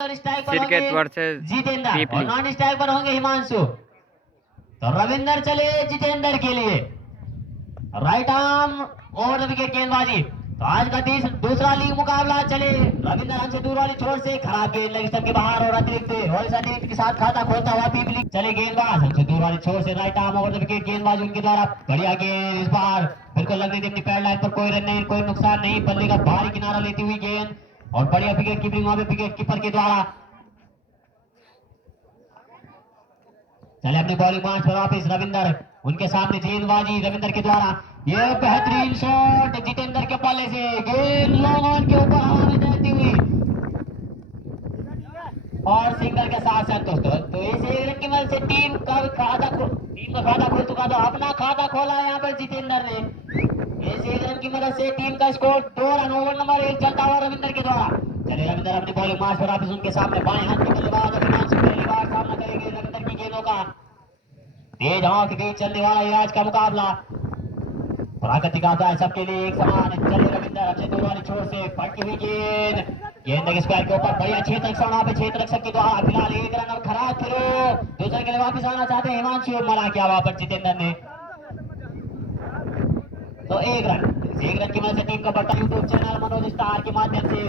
Strike पर सिरकेत होंगे versus Jitendra और पीपली। नॉन स्ट्राइक पर होंगे हिमांशु। तो रविंदर चले जितेंद्र के लिए, right arm over the wicket गेंदबाजी। तो आज का दूसरा लीग मुकाबला चले। रविंदर हमसे दूर वाली छोर से खराब गेंद लगी सबके बाहर और इस अतिरिक्त के साथ खाता खोलता हुआ पीपली चले गेंदबाज हमसे दूर वाली छोर से, right arm over the wicket गेंदबाज उनके द्वारा बढ़िया गेंद इस बार बिल्कुल लगने दी अपनी पैड लाइन पर, कोई रन नहीं, कोई नुकसान नहीं, बल्ले का भारी किनारा लेती हुई गेंद और बढ़िया विकेट कीपिंग वहां पे विकेट कीपर के द्वारा। चले अपनी बॉलिंग मार्च पर वापिस रविंदर, उनके सामने गेंदबाजी रविंदर के द्वारा, यह बेहतरीन शॉट जितेंद्र के बल्ले से, गेंद लॉन्ग ऑन के ऊपर हवा में तैरती हुई और सिंगल के साथ साथ दोस्तों तो इस एक रन की मदद से टीम का खाता खोल चुका, तो अपना खाता खोला यहाँ पर जितेंद्र ने। इस एक रन की मदद से टीम का स्कोर 2 रन, ओवर नंबर 1 चलता हुआ रविंदर के द्वारा। चले रविंदर अपनी बॉलिंग मार्च पर वापस उनके सामने बाएं हाथ के बल्लेबाज अविनाश पहली बार सामना करेंगे रविंदर की गेंदों का। तेज हवा के बीच चलने वाला ये आज का मुकाबला प्राकृतिक आता है सबके लिए एक समान। चले रविंदर अच्छे दूर वाली छोर से पटकी हुई गेंद, गेंद स्क्वायर के ऊपर बढ़िया क्षेत्र रक्षक के द्वारा फिलहाल 1 रन और खराब फिरो दूसरे के लिए वापस आना चाहते हैं हिमांशु, मना किया वहां पर जितेंद्र ने। तो 1 रन की मदद से टीम का बढ़ता यूट्यूब चैनल मनोज स्टार के माध्यम से।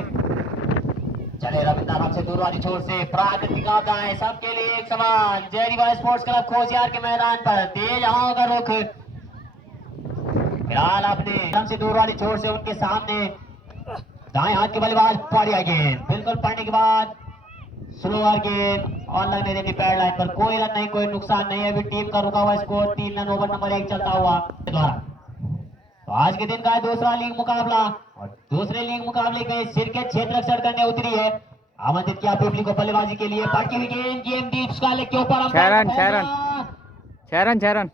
चले रविंदर हमसे दूर वाली छोर से प्राकृतिक आपदा है सबके लिए एक समान, जयरीवाल स्पोर्ट्स क्लब खोजियार के मैदान पर तेज हवाओं का रुख। फिलहाल अपने हमसे दूर वाली छोर से उनके सामने दाएं हाथ के बल्लेबाज बढ़िया गेंद बिल्कुल पड़ने के बाद स्लोअर गेंद और लगने देनी पैड लाइन पर, कोई रन नहीं, कोई नुकसान नहीं है। अभी टीम का रुका हुआ स्कोर 3 रन, ओवर नंबर 1 चलता हुआ द्वारा। तो आज के दिन का है दूसरा लीग मुकाबला और दूसरे लीग मुकाबले में सिरके क्षेत्र रक्षण करने उतरी है, आमंत्रित किया पीपली को बल्लेबाजी के लिए। पटकी हुई गेंद गेमदीप स्काले के ऊपर 6 रन 6 रन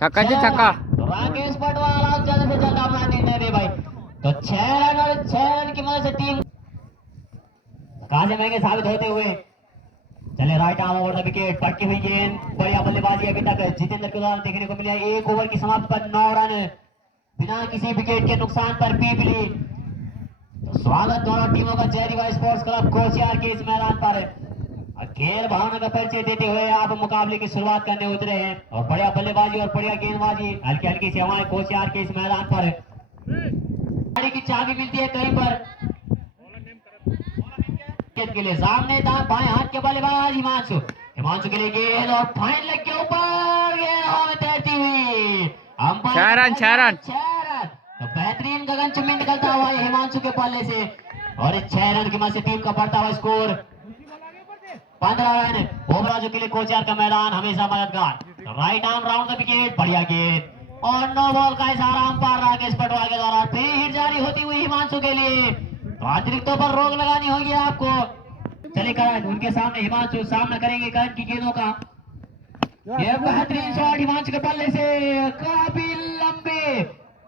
छक्का जी छक्का। राकेश पटवाला जल्द से जल्द अपना निर्णय दे भाई। तो 6 रन और 6 रन की मदद से टीम कहां से महंगे साबित होते हुए चले right arm over the wicket, पटकी हुई गेंद बढ़िया बल्लेबाजी अभी तक जितेंद्र के द्वारा देखने को मिला। 1 ओवर की समाप्ति पर 9 रन बिना किसी विकेट के नुकसान पर पीपली। तो स्वागत दोनों टीमों का जयरीवाल स्पोर्ट्स क्लब कोचियार के इस मैदान पर खेल भावना का परिचय देते हुए आप मुकाबले की शुरुआत करने उतरे हैं और बढ़िया बल्लेबाजी और बढ़िया गेंदबाजी हल्की हल्की से हमारे कोचियार के इस मैदान पर गाड़ी की चाबी मिलती है कहीं पर के लिए। सामने था बाएं हाथ के बल्लेबाज हिमांशु के लिए गेंद और फाइन लेग के ऊपर गेंद हवा में तैरती हुई, अंपायर 6 रन। तो बेहतरीन गगन चुम्बी निकलता हुआ हिमांशु के बल्ले से और इस 6 रन की मदद से टीम का बढ़ता हुआ स्कोर 15 रन। ओवराजो के लिए कोचियार का मैदान हमेशा मददगार। Right arm round the wicket बढ़िया गेंद और नो बॉल का इशारा अंपायर राकेश पटवाल के द्वारा, फिर हिट जारी होती हुई हिमांशु के लिए। तो अतिरिक्तों पर रोक लगानी होगी आपको। चले करण उनके सामने हिमांशु सामना करेंगे करण की गेंदों का। यह बेहतरीन शॉट हिमांशु के बल्ले से काफी लंबे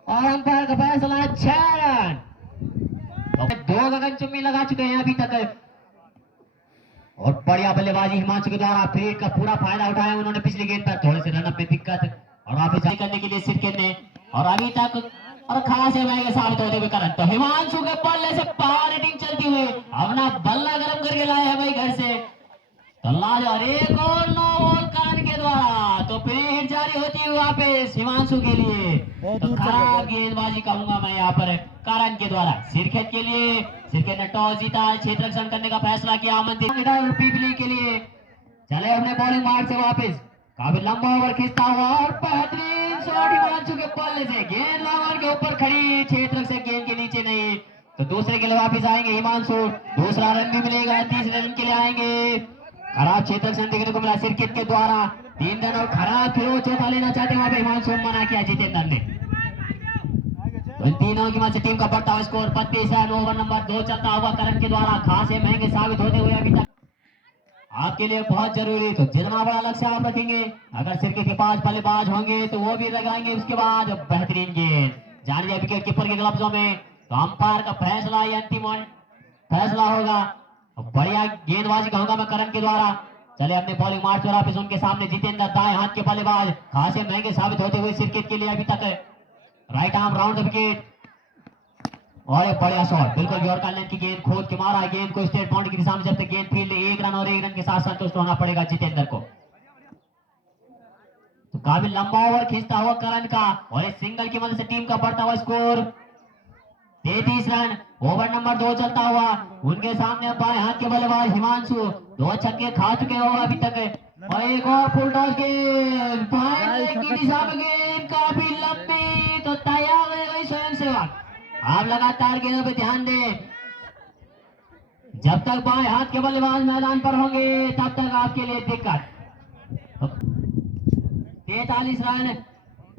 और अंपायर का फैसला 6 रन। तो 2 गगन चुम्बी लगा चुके हैं अभी तक और बढ़िया बल्लेबाजी हिमांशु के द्वारा फ्री का पूरा फायदा उठाया उन्होंने पिछली गेंद पर, थोड़े से रन में दिक्कत और वापिस करने के लिए सिरकेत ने और अभी तक और खास महंगे साबित होते हुए करण। तो हिमांशु के बल्ले से पावर हिटिंग चलती हुई अपना बल्ला गर्म करके लाया है भाई घर से। तो लाजवाब एक और 9 बॉल करण के द्वारा, तो फ्री हिट जारी होती हुई वापस हिमांशु के लिए। तो खराब गेंदबाजी कहूंगा मैं यहाँ पर करण के द्वारा। सिरखेत के लिए सिरखेत ने टॉस जीता, क्षेत्र रक्षण करने का फैसला किया आमंत्रित पीपली के लिए। चले अपने बॉलिंग मार्ग से वापस, काफी लंबा ओवर खींचता हुआ और बेहतरीन शॉट हिमांशु के बल्ले से, गेंद लॉन्ग के ऊपर खड़ी, क्षेत्र रक्षक गेंद के नीचे नहीं। तो दूसरे के लिए वापस आएंगे हिमांशु, दूसरा रन भी मिलेगा, तीसरे रन के लिए आएंगे। खराब क्षेत्र रक्षण देखने को मिला सिरखेत के द्वारा, 3 रन और खराब फिर चौथा लेना चाहते हैं वहां पे हिमांशु, मना किया जितेंद्र ने। इन तीनों की मदद से टीम का बढ़ता हुआ स्कोर 32 रन, ओवर नंबर 2 चलता हुआ करण के द्वारा, खासे महंगे साबित होते हुए अभी तक आपके लिए बहुत जरूरी। तो जितना बड़ा लक्ष्य आप रखेंगे, अगर सिरके के पास बल्लेबाज होंगे तो वो भी लगाएंगे। उसके बाद बेहतरीन गेंद जान लिया विकेट कीपर के ग्लव्सों में, तो अंपायर का फैसला ये अंतिम फैसला होगा। बढ़िया गेंदबाजी कहूंगा मैं करण के द्वारा। चले अपने बॉलिंग मार्च पर वापस उनके सामने जितेंद्र दाएं हाथ के बल्लेबाज, खासे महंगे साबित होते हुए सिरकेत के लिए अभी तक right arm round the wicket और एक बढ़िया शॉट, बिल्कुल यॉर्कर लाइन की गेंद खोद के मारा, गेंद को स्टेट बाउंड्री की दिशा में जब तक गेंद फील्ड, 1 रन और 1 रन के साथ संतुष्ट होना पड़ेगा जितेंद्र को। तो काफी लंबा ओवर खींचता हुआ करण का, और इस सिंगल की मदद से टीम का बढ़ता हुआ स्कोर 33 रन। ओवर नंबर 2 चलता हुआ, उनके सामने बाएं हाथ के बल्लेबाज हिमांशु 2 छक्के खा चुके हैं अभी तक, और एक और फुल टॉस गेंद बाएं लेग की दिशा में, गेंद काफी लंबी, तो तैयार है वही स्वयं सेवक। आप लगातार गेंदों पे ध्यान दें, जब तक बाएं हाथ के बल्लेबाज मैदान पर होंगे तब तक आपके लिए दिक्कत। 43 रन,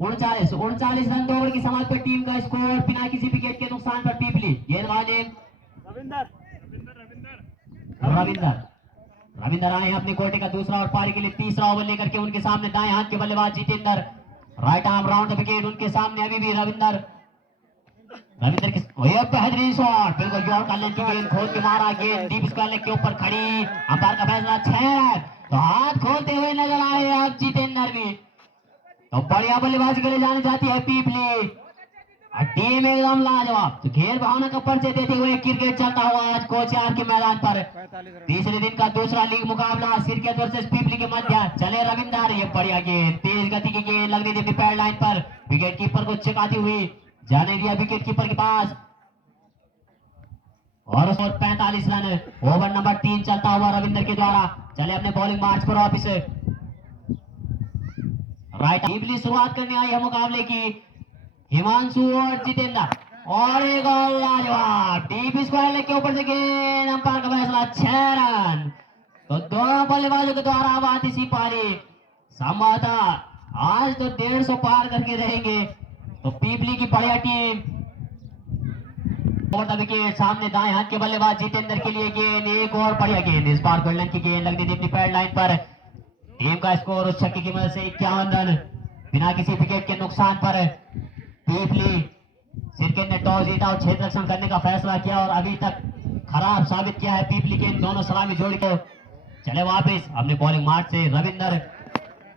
39 रन 2 ओवर की समाप्ति पर टीम का स्कोर बिना किसी विकेट के नुकसान पर पीपली। गेंदबाज रविंदर आए हैं अपने कोटे का दूसरा और पारी के लिए तीसरा ओवर लेकर के, उनके सामने दाएं हाथ के बल्लेबाज Jitendra, right arm round the wicket, उनके सामने अभी भी रविंदर की बेहतरीन शॉट, बिल्कुल यॉर्कर लाइन की गेंद खोद के मारा, गेंद डीप स्क्वायर लेग के ऊपर खड़ी, अंपायर का फैसला 6 रन। तो हाथ खोलते हुए नजर आए अब जितेंद्र भी, तो बढ़िया बल्लेबाजी के लिए जानी जाती है पीपली, टीम एकदम लाजवाब। तो खेल भावना का परिचय देते हुए क्रिकेट चलता हुआ आज कोचियार के मैदान पर, तीसरे दिन का दूसरा लीग मुकाबला सिरकेट वर्सेस पीपली के मध्य। चले रविंदर, ये बढ़िया गेंद, तेज गति की गेंद लगने दी पैड लाइन पर, विकेट कीपर को चकाती हुई जाने दिया विकेट कीपर के पास, और 45 रन। ओवर नंबर 3 चलता हुआ रविंदर के द्वारा, चले अपने बॉलिंग मार्च पर वापिस, राइट पीपली शुरुआत करने आई है मुकाबले की, हिमांशु और जितेंद्र, और एक और लाजवाब डीप स्क्वायर लेग के ऊपर से गेंद, अंपायर का फैसला 6 रन। तो दोनों बल्लेबाजों के द्वारा बात इसी पारी, संभवतः आज तो 150 पार करके रहेंगे। तो पीपली की बढ़िया टीम, और विकेट सामने दाएं हाथ के बल्लेबाज जितेंद्र के लिए गेंद, एक और बढ़िया गेंद, इस बार गोल्डन की गेंद लगने दी अपनी पैड लाइन पर, टीम का स्कोर उस छक्के की मदद से 51 रन बिना किसी विकेट के नुकसान पर। पीपली सिरकेट ने टॉस जीता और क्षेत्र रक्षण करने का फैसला किया, और अभी तक खराब साबित किया है पीपली के इन दोनों सलामी जोड़ी को। चले वापस अपने बॉलिंग मार्च से रविंदर,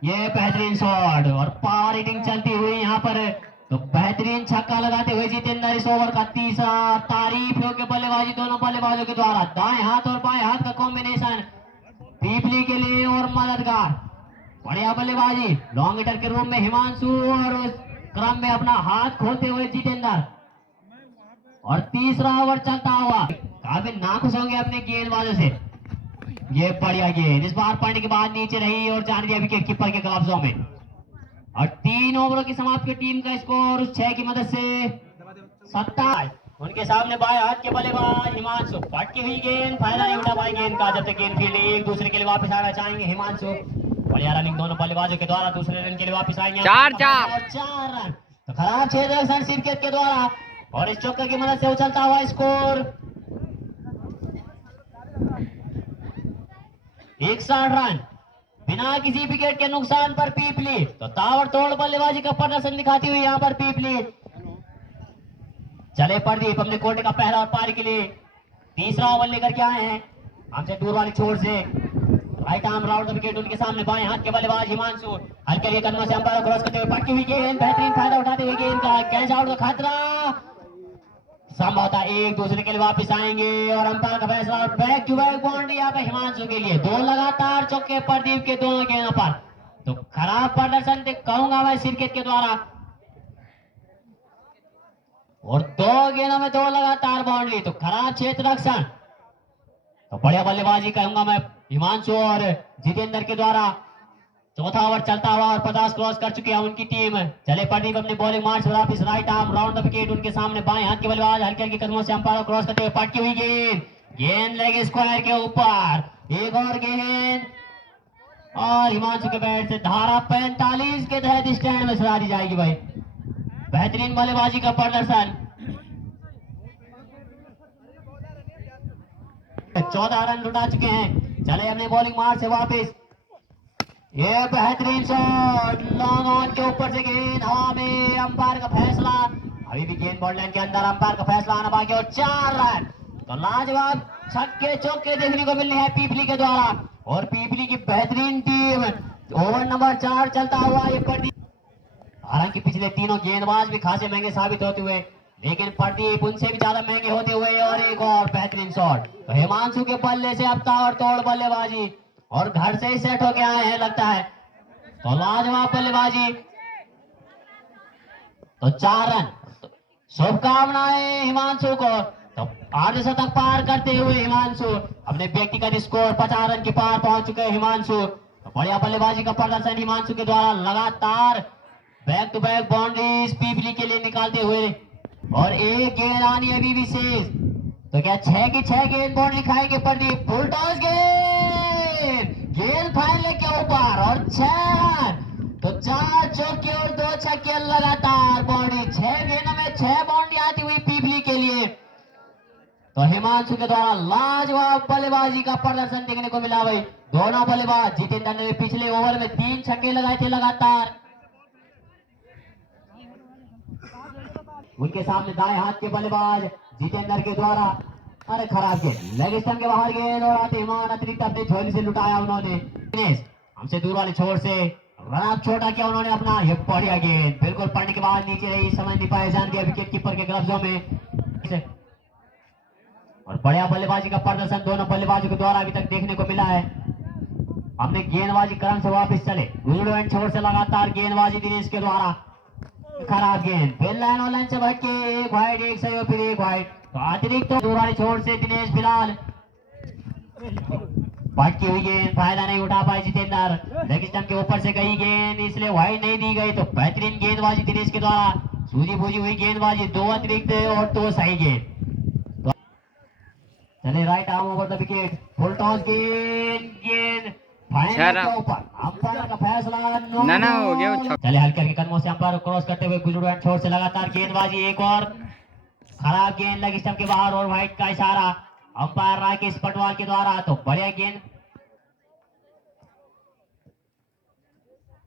ये बेहतरीन शॉट, और पावर हिटिंग चलती हुई यहाँ पर, तो बेहतरीन छक्का लगाते हुए जितेंद्र इस ओवर का तीसरा। तारीफ योग्य बल्लेबाजी दोनों बल्लेबाजों के द्वारा, दाएं हाथ और बाएं हाथ का कॉम्बिनेशन पीपली के लिए और मददगार, बढ़िया बल्लेबाजी लॉन्ग हिटर के रूप में हिमांशु, और उस क्रम में अपना हाथ खोलते हुए जितेंद्र, और तीसरा ओवर चलता हुआ, काफी नाखुश होंगे अपने गेंदबाजों से। ये बढ़िया गेंद इस बार पड़ने के बाद नीचे रही और जान दिया विकेट कीपर के ग्लव्सों में, और 3 ओवरों की समाप्ति टीम का स्कोर 6 की मदद से 27। उनके सामने बाएं हाथ के बल्लेबाज हिमांशु, पटकी हुई गेंद, फायदा नहीं उठा पाए गेंद का, जब तक गेंद फील्ड एक दूसरे के लिए वापस आना चाहेंगे हिमांशु, बढ़िया रनिंग दोनों बल्लेबाजों के द्वारा, दूसरे रन के लिए वापस आएंगे 4 रन। तो खराब क्षेत्र सिरकेट के द्वारा, और इस चौके की मदद से उछलता हुआ स्कोर 61 रन बिना किसी विकेट के नुकसान पर पीपली। तो ताबड़तोड़ बल्लेबाजी का प्रदर्शन दिखाती हुई यहाँ पर पीपली। चले प्रदीप अपने कोर्ट का पहला और पारी के लिए तीसरा ओवर लेकर के आए हैं, हमसे दूर वाली छोर से, right arm round the wicket, उनके सामने बाएं हाथ के बल्लेबाज हिमांशु, हल्के लिए कदमों से अंपायर क्रॉस करते हुए पटकी हुई गेंद, बेहतरीन फायदा उठाते हुए गेंद का कैच आउट का खतरा, संभवतः एक दूसरे के लिए वापस आएंगे, और अंपायर का फैसला बैक टू बैक बाउंड्री यहाँ पे हिमांशु के लिए, 2 लगातार चौके प्रदीप के दोनों गेंदों पर। तो खराब प्रदर्शन कहूंगा मैं सिरकेट के द्वारा, और 2 गेंदों में 2 लगातार बाउंड्री, तो खराब क्षेत्र रक्षण। तो बढ़िया बल्लेबाजी कहूंगा मैं हिमांशु और जितेंद्र के द्वारा। चौथा ओवर चलता हुआ और 50 क्रॉस कर चुकी है उनकी टीम। चले प्रदीप अपने बॉलिंग मार्च पर वापस, right arm round the wicket, उनके सामने बाएं हाथ के बल्लेबाज हल्के हल्के कदमों से अंपायर क्रॉस करते हुए पटकी हुई गेंद, गेंद लेग स्क्वायर के ऊपर, एक और गेंद, और हिमांशु के बैट से धारा 45 के तहत स्टैंड में सजा दी जाएगी। भाई बेहतरीन बल्लेबाजी का प्रदर्शन, 14 रन लुटा चुके हैं। चले अपने बॉलिंग मार्च से वापस, ये बेहतरीन शॉट लॉन्ग ऑन के ऊपर से गेंद हवा में, अंपायर का फैसला, अभी भी गेंद बॉल लाइन के अंदर, अंपायर का फैसला आना बाकी, और 4 रन। तो लाजवाब छक्के चौके देखने को मिलने हैं पीपली के द्वारा, और पीपली की बेहतरीन टीम। ओवर नंबर 4 चलता हुआ ये प्रदीप, हालांकि पिछले तीनों गेंदबाज भी खासे महंगे साबित होते हुए लेकिन प्रदीप उनसे भी ज्यादा महंगे होते हुए और एक और बेहतरीन शॉट। तो हिमांशु के बल्ले से अब ताबड़तोड़ बल्लेबाजी और घर से ही सेट होके आए हैं लगता है। तो लाजवाब बल्लेबाजी। तो 4 रन। शुभकामनाएं हिमांशु को। तो आधे शतक पार करते हुए हिमांशु अपने व्यक्तिगत स्कोर 50 रन के पार पहुंच चुके हैं हिमांशु। तो बढ़िया बल्लेबाजी का प्रदर्शन हिमांशु के द्वारा लगातार बैक टू बैक बाउंड्रीज पीपली के लिए निकालते हुए और एक गेंद आनी अभी भी शेष। तो क्या 6 की 6 गेंद बाउंड्री खाएंगे प्रदीप। फुल टॉस गेंद फाइनल के ऊपर और 6 रन। तो 4 चौके और 2 छक्के लगातार बाउंड्री। 6 गेंदों में 6 बाउंड्री आती हुई पीपली के लिए। तो हिमांशु के द्वारा लाजवाब बल्लेबाजी का प्रदर्शन देखने को मिला भाई। दोनों बल्लेबाज जितेंद्र ने पिछले ओवर में 3 छक्के लगाए थे लगातार। उनके सामने दाएं हाथ के बल्लेबाज जितेंद्र के द्वारा अरे खराब गेंद लेग स्टंप के बाहर गेंद और आते मान अतिरिक्त अपनी झोली से लुटाया उन्होंने। दिनेश हमसे दूर वाले छोर से रन अप छोटा किया उन्होंने अपना। ये बढ़िया गेंद बिल्कुल पड़ने के बाद नीचे रही, समझ नहीं पाए जान दिया विकेट कीपर के ग्लव्सों में। और बढ़िया बल्लेबाजी का प्रदर्शन दोनों बल्लेबाजों के द्वारा अभी तक देखने को मिला है। हमने गेंदबाजी क्रम से वापस चले गुजरो एंड छोर से लगातार गेंदबाजी दिनेश के द्वारा। खराब गेंद फिर लाइन और लाइन से भटके एक वाइड एक सही और फिर एक वाइड। तो अतिरिक्त तो दूर वाली छोर से दिनेश फिलहाल भटकी हुई गेंद फायदा नहीं उठा पाए जितेंद्र। लेग स्टंप के ऊपर से गई गेंद इसलिए वाइड नहीं दी गई। तो बेहतरीन गेंदबाजी दिनेश के द्वारा सूझी बूझी हुई गेंदबाजी 2 अतिरिक्त और 2 सही गेंद। तो चले right arm over the wicket full toss गेंद फाइनल के ऊपर अंपायर का फैसला ना हो गया वो चले हल्के हल्के कदमों से अंपायर क्रॉस करते हुए गुजरो एंड छोर से लगातार गेंदबाजी एक और खराब गेंद लेग स्टंप के बाहर और व्हाइट का इशारा अंपायर राकेश पटवाल के द्वारा। तो बढ़िया गेंद।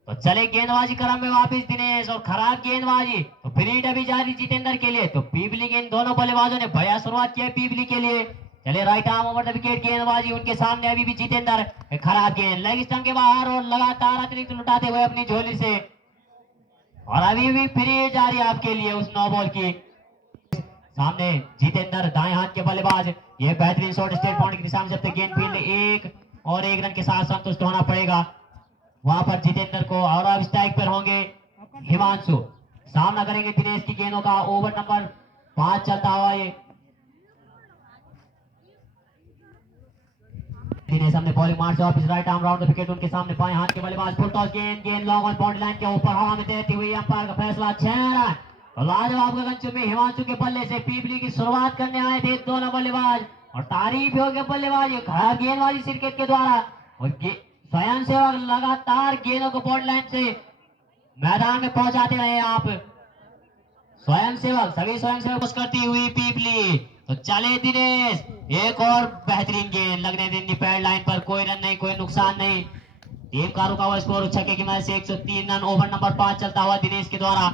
तो चले गेंदबाजी क्रम में वापस दिनेश और खराब गेंदबाजी। तो फ्रीड अभी जारी जितेंद्र के लिए। तो पीपली गेंद दोनों बल्लेबाजों ने बढ़िया शुरुआत की है पीपली के लिए। चले right arm over the wicket गेंदबाजी उनके सामने अभी भी जितेंद्र। खराब गेंद लेग स्टंप के बाहर और लगातार अतिरिक्त लुटाते हुए अपनी झोली से। और अभी भी फ्री जारी आपके लिए उस 9 बॉल की। सामने जितेंद्र दाएं हाथ के बल्लेबाज। ये बेहतरीन शॉट स्टेट पॉइंट की दिशा में जब तक गेंद फील्ड 1 रन के साथ संतुष्ट होना पड़ेगा वहां पर जितेंद्र को। और अब स्ट्राइक पर होंगे हिमांशु। सामना करेंगे दिनेश की गेंदों का। ओवर नंबर 5 चलता हुआ ये दिनेश हमने बॉलिंग मार से वापस right arm round the wicket उनके सामने बाएं हाथ के बल्लेबाज। फुल टॉस गेंद लॉन्ग ऑन बाउंड्री लाइन के ऊपर हवा में देती हुई अंपायर का फैसला 6 रन। तो लाजवाब गगनचुंबी हिमांशु के बल्ले से पीपली की शुरुआत करने आए थे दोनों बल्लेबाज। और तारीफ हो गया बल्लेबाज खराब गेंदबाजी सिरकेट के द्वारा। और स्वयं सेवक लगातार गेंदों को बॉर्डर लाइन से मैदान में पहुंचाते रहे आप। स्वयं सेवक सभी स्वयं सेवक करती हुई पीपली। तो चले दिनेश एक और बेहतरीन गेंद लगने देनी पैड लाइन पर। कोई रन नहीं कोई नुकसान नहीं। टीम का रुका हुआ स्कोर छक्के की मदद से 103 रन। ओवर नंबर 5 चलता हुआ दिनेश के द्वारा।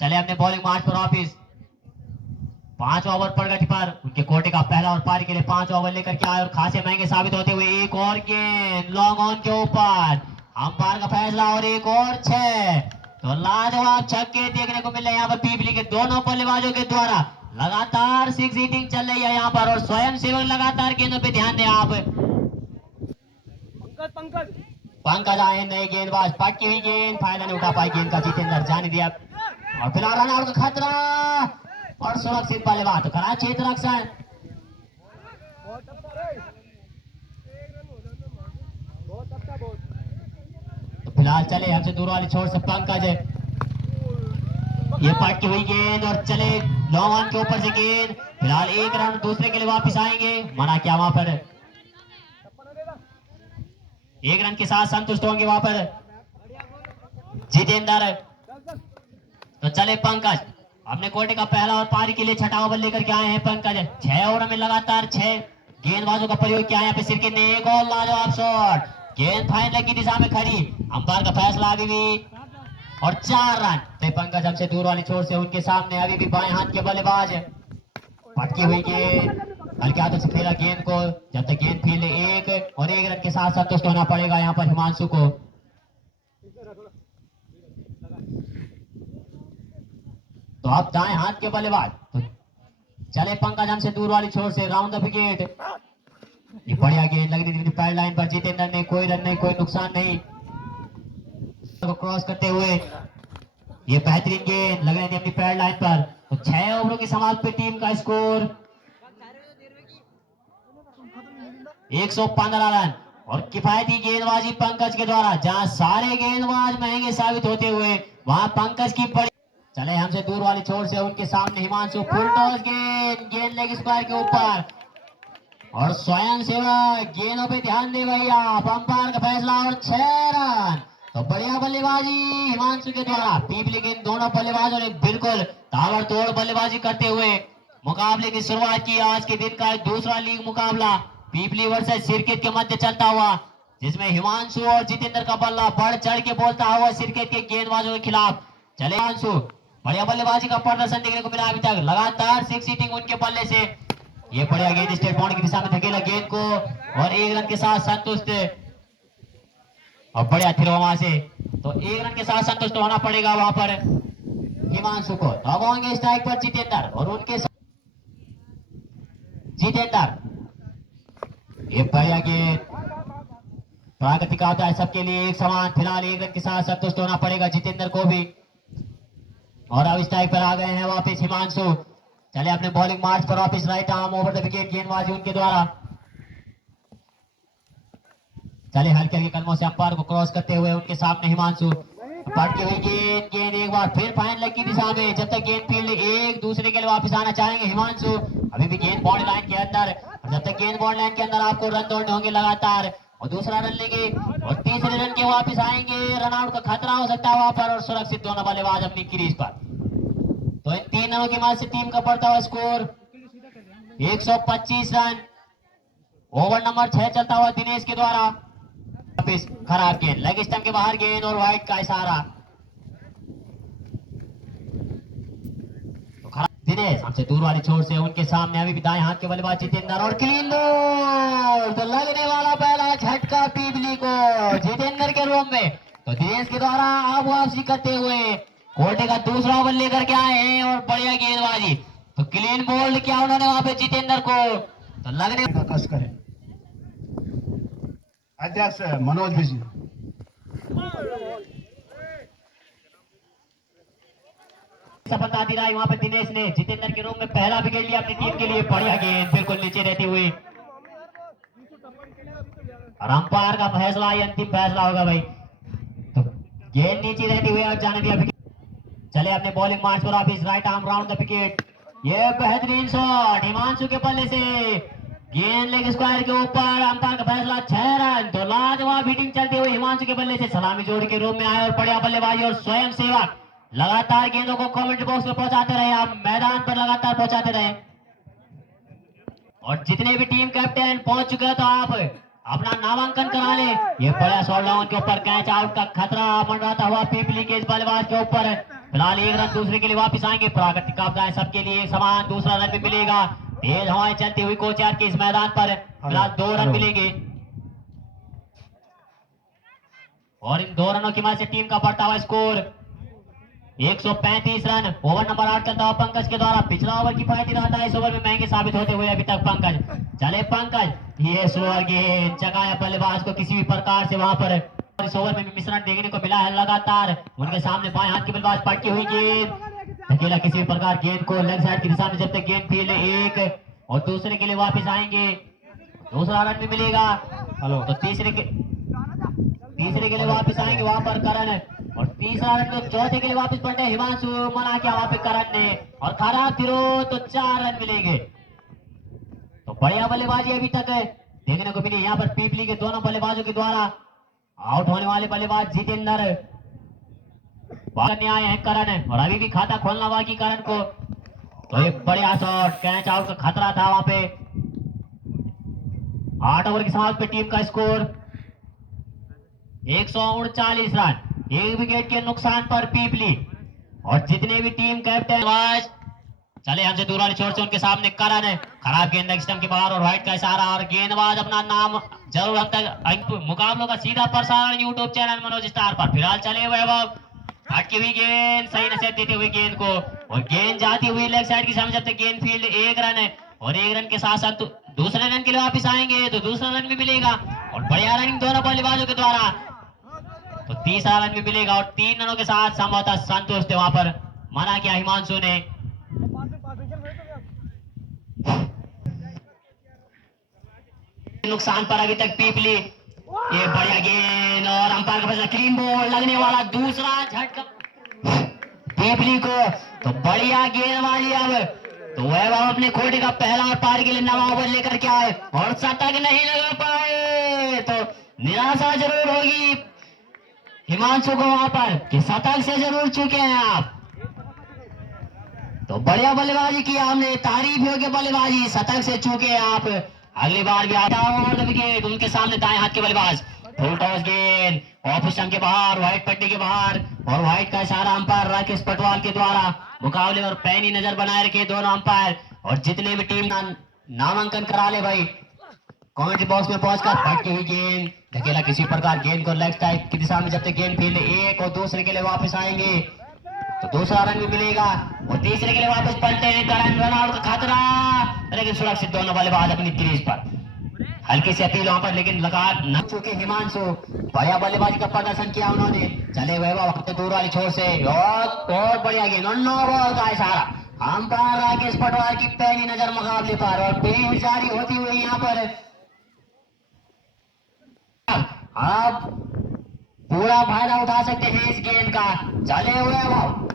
चले अपने बॉलिंग मार्च पर वापिस। 5 ओवर प्रगति पर उनके कोटे का पहला और पारी के लिए 5 ओवर लेकर के आए और खासे महंगे साबित होते हुए एक और गेंद लॉन्ग ऑन के ऊपर अंपायर का फैसला और एक और 6। तो लाजवाब छक्के देखने को मिल रहे हैं यहाँ पर पीपली के दोनों बल्लेबाजों के द्वारा। लगातार 6 हिटिंग चल रही है यहाँ पर और स्वयं सेवक लगातार गेंदों पे ध्यान दें आप। पंकज आए नए गेंदबाज। पटकी हुई गेंद फायदा नहीं उठा पाई गेंद का जितेंद्र जाने दिया। और फिलहाल रन आउट का खतरा और सुरक्षित बल्लेबाज। तो करा क्षेत्र रक्षण। तो फिलहाल चले हमसे दूर वाली छोर से पंकज। ये पटकी हुई गेंद और चले लॉन्ग ऑन के ऊपर से गेंद। फिलहाल 1 रन दूसरे के लिए वापस आएंगे। मना किया वहां पर 1 रन के साथ संतुष्ट होंगे वहां पर जितेंद्र। तो चले पंकज अपने कोटे का पहला और पारी के लिए 6ठा ओवर लेकर के आए हैं पंकज। 6 ओवर में लगातार 6 गेंदबाजों का प्रयोग किया यहाँ पे सिरके ने। एक और लाजवाब शॉट गेंद फाइनल की दिशा में खड़ी अंपायर का फैसला अभी भी और 4 रन। पंकज हमसे दूर वाली छोर से उनके सामने अभी भी बाएं हाथ के बल्लेबाज। पटकी हुई गेंद हल्के हाथों से खेला गेंद को। जब तक गेंद फील्ड 1 रन के साथ संतुष्ट होना पड़ेगा यहाँ पर हिमांशु को। तो अब दाएं हाथ के बल्लेबाज तो चले पंकज हमसे दूर वाली छोर से राउंड द विकेट। ये बढ़िया गेंद लग रही थी पैड लाइन पर, जितेंद्र ने कोई रन नहीं, कोई नुकसान नहीं, को क्रॉस करते हुए ये बेहतरीन गेंद लग रही थी अपनी पैड लाइन पर। तो 6 ओवरों की समाप्ति पे टीम का स्कोर 115 रन और किफायती गेंदबाजी पंकज के द्वारा। जहां सारे गेंदबाज महंगे साबित होते हुए वहां पंकज की बड़ी। चले हमसे दूर वाली छोर से उनके सामने हिमांशु, फुल टॉस गेंद, गेंद लेग स्क्वायर के ऊपर और स्वयं सेवक गेंदों पे ध्यान दे भैया, अंपायर का फैसला और 6 रन। तो बढ़िया बल्लेबाजी हिमांशु के द्वारा। पीपली के इन दोनों बल्लेबाजों ने बिल्कुल ताबड़तोड़ बल्लेबाजी करते हुए मुकाबले की शुरुआत की। आज के दिन का दूसरा लीग मुकाबला पीपली वर्सेस सिरकित के मध्य चलता हुआ, जिसमें हिमांशु और जितेंद्र का बल्ला बढ़ चढ़ के बोलता हुआ सिरकित के गेंदबाजों के खिलाफ। चले हिमांशु, बढ़िया बल्लेबाजी का प्रदर्शन देखने को मिला अभी तक, लगातार 6 सीटिंग उनके बल्ले से। ये बढ़िया गेंद स्टेट बाउंड्री की दिशा में धकेला गेंद को और 1 रन के साथ संतुष्ट और बढ़िया थ्रो वहां से। तो 1 रन के साथ संतुष्ट होना पड़ेगा वहां पर हिमांशु को। अब होंगे स्ट्राइक पर जितेंद्र और उनके साथ जितेंद्र। ये बढ़िया गेंद, प्राकृतिक आपदा है सबके लिए एक समान। फिलहाल 1 रन के साथ संतुष्ट होना पड़ेगा जितेंद्र को भी। और अब स्ट्राइक पर आ गए हैं वापस हिमांशु। चले अपने बॉलिंग मार्च पर वापस, right arm over the wicket गेंदबाजी उनके द्वारा। चले हल्के हल्के कदमों से अंपायर को क्रॉस करते हुए उनके सामने हिमांशु, पटकी हुई गेंद, गेंद एक बार फिर फाइन लेग की दिशा में। जब तक गेंद फील्ड एक दूसरे के लिए वापस आना चाहेंगे हिमांशु, अभी भी गेंद बाउंड्री लाइन के अंदर। और जब तक गेंद बाउंड्री लाइन के अंदर आपको रन दौड़ने होंगे लगातार और दूसरा रन लेंगे और तीसरे रन के वापस आएंगे। रनआउट का खतरा हो सकता है वहां पर और सुरक्षित दोनों बल्लेबाज अपनी क्रीज पर। तो इन 3 रनों की मदद से टीम का बढ़ता हुआ स्कोर 125 रन। ओवर नंबर 6 चलता हुआ दिनेश के द्वारा। वापिस खराब गेंद, लेग स्टंप के बाहर गेंद और वाइड का इशारा। तो खराब दिनेश हमसे दूर वाली छोर से उनके सामने अभी भी दाएं हाथ के बल्लेबाज जितेंद्र और क्लीन बॉल। तो लगने वाला पहला झटका पीपली को जितेंद्र के रूम में। तो दिनेश के द्वारा अब वापसी करते हुए कोटे का दूसरा ओवर लेकर के आए हैं और बढ़िया गेंदबाजी। तो क्लीन बोल्ड किया उन्होंने वहां पे जितेंद्र को। तो लगने कस करें। अध्यक्ष मनोज विजय। सफलता दिलाई वहां पे दिनेश ने। जितेंद्र के रूम में पहला विकेट लिया अपनी टीम के लिए। बढ़िया गेंद बिल्कुल नीचे रहती हुई और अंपायर का फैसला ये अंतिम फैसला होगा भाई। तो गेंद नीचे रहती हुई और जाने दिया विकेट। चले अपने बॉलिंग मार्च पर वापिस, right arm round the wicket. ये बेहतरीन शॉट हिमांशु के बल्ले से, गेंद लेग स्क्वायर के ऊपर, अंपायर का फैसला 6 रन। तो लाजवाब हिटिंग चलती हुई हिमांशु के बल्ले से सलामी जोड़ के रूम में आए और बढ़िया बल्लेबाजी और स्वयं सेवक लगातार गेंदों को कमेंट बॉक्स में पहुंचाते रहे, आप मैदान पर लगातार पहुंचाते रहे। और जितने भी टीम कैप्टन पहुंच चुके हैं तो आप अपना नामांकन करा ले। ये बड़ा शॉट डाउन के ऊपर कैच आउट का खतरा मंडराता हुआ पीपली के इस बल्लेबाज के ऊपर। फिलहाल 1 रन दूसरे के लिए वापस आएंगे। प्राकृतिक आपदाएं सबके लिए समान, दूसरा रन भी मिलेगा। तेज हवाएं चलती हुई कोचयार के इस मैदान पर फिलहाल 2 रन मिलेंगे और इन 2 रनों की मदद से टीम का बढ़ता हुआ स्कोर 135 रन। ओवर नंबर 8 चलता हुआ पंकज के द्वारा। पिछला ओवर की फायदे रहता है, इस ओवर में महंगे साबित होते हुए अभी तक पंकज। चले पंकज, ये स्लोअर गेंद चकाया बल्लेबाज को किसी भी प्रकार से वहां पर। इस ओवर में भी मिश्रण देखने को मिला है लगातार। उनके सामने बाएं हाथ के बल्लेबाज, पटकी हुई गेंद, अकेला किसी भी प्रकार गेंद को लेग साइड की दिशा में। जब तक गेंद फील्ड एक और दूसरे के लिए वापस आएंगे, दूसरा रन भी मिलेगा। हेलो, तो तीसरे के लिए वापस आएंगे वहां पर करण और तीसरा रन तो चौथे के लिए वापस पड़ते हिमांशु, मना किया वहां पे करण ने और खराब थ्रो, तो 4 रन मिलेंगे। तो बढ़िया बल्लेबाजी अभी तक देखने को मिली यहाँ पर पीपली के दोनों बल्लेबाजों के द्वारा। आउट होने वाले बल्लेबाज जितेंद्र, करने आए हैं करण और अभी भी खाता खोलना बाकी करण को। तो एक बढ़िया शॉट, कैच आउट का खतरा था वहां पे। 8 ओवर की समाप्ति पे टीम का स्कोर 139 रन, 1 विकेट के नुकसान पर पीपली। और जितने भी टीम कैप्टन चले हमसे दूर वाली छोर से उनके सामने करण है, खराब गेंद लेग स्टंप के बाहर और वाइड का इशारा और गेंदबाज अपना नाम जरूर हम तक। मुकाबलों का सीधा प्रसारण यूट्यूब चैनल मनोज स्टार पर। फिलहाल चले वैभव, अटकी हुई गेंद, सही नसीहत देते हुए गेंद को और गेंद जाती हुई लेग साइड की सामने, जब तक गेंद फील्ड 1 रन है और 1 रन के साथ साथ दूसरे रन के लिए वापस आएंगे तो दूसरा रन भी मिलेगा और बढ़िया रनिंग दोनों बल्लेबाजों के द्वारा, तो तीसरा रन भी मिलेगा और 3 रनों के साथ संभवतः संतोष थे वहां पर, मना किया हिमांशु ने। नुकसान पर अभी तक पीपली, ये बढ़िया गेंद और अंपायर का फैसला, क्लीन बॉल लगने वाला दूसरा झटका पीपली को, तो बढ़िया गेंदबाजी। अब तो वैभव अपने खोटे का पहला और पारी के लिए नवा ओवर लेकर के आए और शतक नहीं लगा पाए, तो निराशा जरूर होगी हिमांशु को वहां पर कि शतक से जरूर चुके हैं आप। तो बढ़िया बल्लेबाजी की आपने, तारीफ योग्य बल्लेबाजी, शतक से चूके आप। अगली बार भी आता और विकेट उनके सामने दाएं हाथ के बल्लेबाज, फुल टॉस गेंद ऑफ स्टंप के बाहर, व्हाइट पट्टी के बाहर और व्हाइट का इशारा अंपायर राकेश पटवाल के द्वारा। मुकाबले और पैनी नजर बनाए रखे दोनों अंपायर और जितने भी टीम नामांकन करा ले भाई कमेंट्री बॉक्स में पहुंचकर। फटकी हुई गेंद धकेला किसी प्रकार गेंद को लेग साइड की दिशा में, जब तक गेंद फील्ड 1 और दूसरे के लिए वापस आएंगे तो दूसरा रन भी मिलेगा और तीसरे के लिए वापस पलटे हैं करण, रन आउट का खतरा, लेकिन सुरक्षित दोनों बल्लेबाज अपनी क्रीज पर। हल्की सी अपील वहां पर लेकिन लगातार न चुके हिमांशु, बढ़िया बल्लेबाजी का प्रदर्शन किया उन्होंने। चले वैभव हफ्ते दूर वाली छोर से और बढ़िया गेंद और नो बॉल का इशारा, अंपायर राकेश पटवाल की पैनी नजर मुकाबले पर और टीम जारी होती हुई यहाँ पर। आप पूरा फायदा उठा सकते हैं इस गेंद का, चले हुए वैभव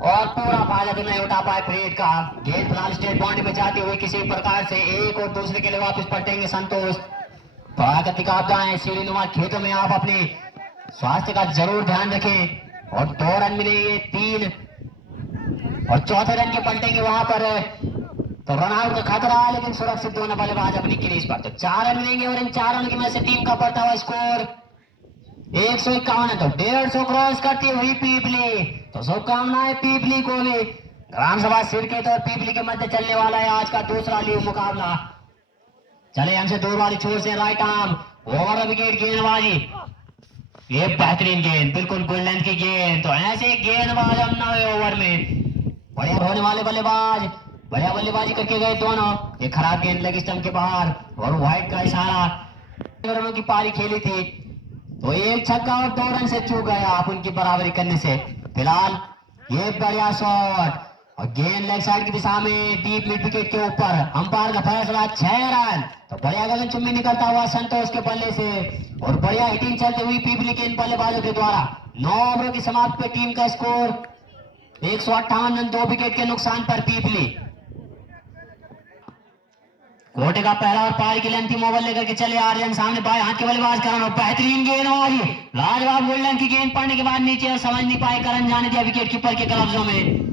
और पूरा फायदा तो नहीं उठा पाए फ्रीड का। गेंद फिलहाल स्टेट बाउंड्री में जाती हुई किसी प्रकार से एक और दूसरे के लिए वापस पलटेंगे संतोष। प्राकृतिक आपदाएं सीढ़ीनुमा खेतों में आप अपने स्वास्थ्य का जरूर ध्यान रखें और 2 रन मिलेंगे, 3 और चौथे रन के पलटेंगे वहां पर, तो रन आउट का खतरा, लेकिन सुरक्षित दोनों बल्लेबाज अपनी क्रीज पर। तो 4 रन मिलेंगे और इन 4 रनों की वजह से टीम का बढ़ता हुआ स्कोर 151 है, तो 150 क्रॉस करती हुई पीपली। तो शुभकामनाएं पीपली को भी। ग्राम सभा सिरकेत और पीपली के मध्य चलने वाला है आज का दूसरा लीग मुकाबला। चले हमसे दूर वाली छोर से राइट आर्म ओवर विकेट गेंदबाजी, ये बेहतरीन गेंद, बिल्कुल गुड लेंथ की गेंद। तो ऐसे गेंदबाज हम 9 ओवर में बढ़िया होने वाले बल्लेबाज, बढ़िया बल्लेबाजी करके गए दोनों। ये खराब गेंद लेग स्टंप के बाहर और व्हाइट का इशारा, रनों की पारी खेली थी तो 1 छक्का और 2 रन से चूक गया आप उनकी बराबरी करने से। फिलहाल ये बढ़िया शॉट और गेंद लेग साइड की दिशा में डीप मिड विकेट के ऊपर, अंपायर का फैसला 6 रन। तो बढ़िया गगन चुम्बी निकलता हुआ संतोष के बल्ले से और बढ़िया हिटिंग चलती हुई पीपली के इन बल्लेबाजों के द्वारा। 9 ओवरों की समाप्ति पे टीम का स्कोर 158 रन, 2 विकेट के नुकसान पर पीपली। कोटे का पहला और पारी के लिए अंतिम ओवर लेकर के चले आर्यन, सामने बाएं हाथ के बल्लेबाज करण और बेहतरीन गेंदबाजी, लाजवाब गोल्डन की गेंद पड़ने के बाद नीचे और समझ नहीं पाए करण, जाने दिया विकेट कीपर के कब्जों में।